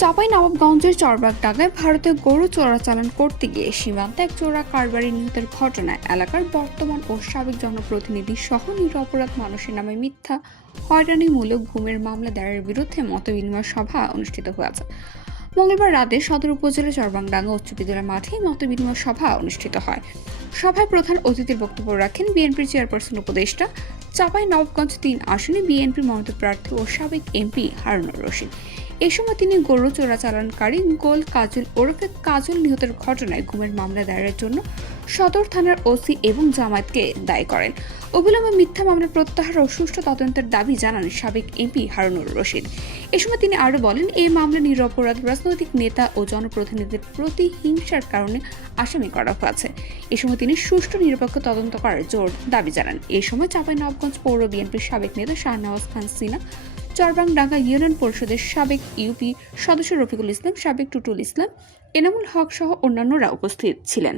চাপাই নবাবগঞ্জের চরবাগ ডাঙ্গায় ভারতে গরু চোরাচালান করতে গিয়ে সীমান্তে এক চোরা কারবারি নিহতের ঘটনায় এলাকার বর্তমান ও সাবেক জনপ্রতিনিধি সহ নিরপরাধ মানুষের নামে মিথ্যা, হয়রানিমূলক ঘুমের মামলা দায়ের বিরুদ্ধে মতবিনিময় সভা অনুষ্ঠিত হয়েছে। মঙ্গলবার রাতে সদর উপজেলা চরবাংডাঙ্গা উচ্চ বিদ্যালয় মাঠে মতবিনিময় সভা অনুষ্ঠিত হয়। সভায় প্রধান অতিথির বক্তব্য রাখেন বিএনপির চেয়ারপারসন উপদেষ্টা চাপাই নবাবগঞ্জ তিন আসনে বিএনপি মনোনীত প্রার্থী ও সাবেক এমপি হারুনুর রশিদ। এ সময় তিনি গরু চোরাচালানকারী গোল কাজল ওরফে কাজল নিহতের ঘটনায় ঘুমের মামলা দায়েরের জন্য সদর থানার ওসি এবং জামায়াতকে দায়ী করেন। অবিলম্বে মিথ্যা মামলা প্রত্যাহার ও সুষ্ঠু তদন্তের দাবি জানান সাবেক এমপি হারুনুর রশিদ। এ সময় তিনি আরও বলেন এই মামলা নিরপরাধ রাজনৈতিক নেতা ও জনপ্রতিনিধিদের প্রতি হিংসার কারণে আসামি করা হয়েছে। এ সময় তিনি সুষ্ঠু নিরপেক্ষ তদন্ত করার জোর দাবি জানান। এ সময় চাঁপাইনবাবগঞ্জ পৌর বিএনপির সাবেক নেতা শাহনওয়াজ খান সিনা চরবাংডাঙ্গা ইউনিয়ন পরিষদের সাবেক ইউপি সদস্য রফিকুল ইসলাম, সাবেক টুটুল ইসলাম, এনামুল হক সহ অন্যান্যরা উপস্থিত ছিলেন।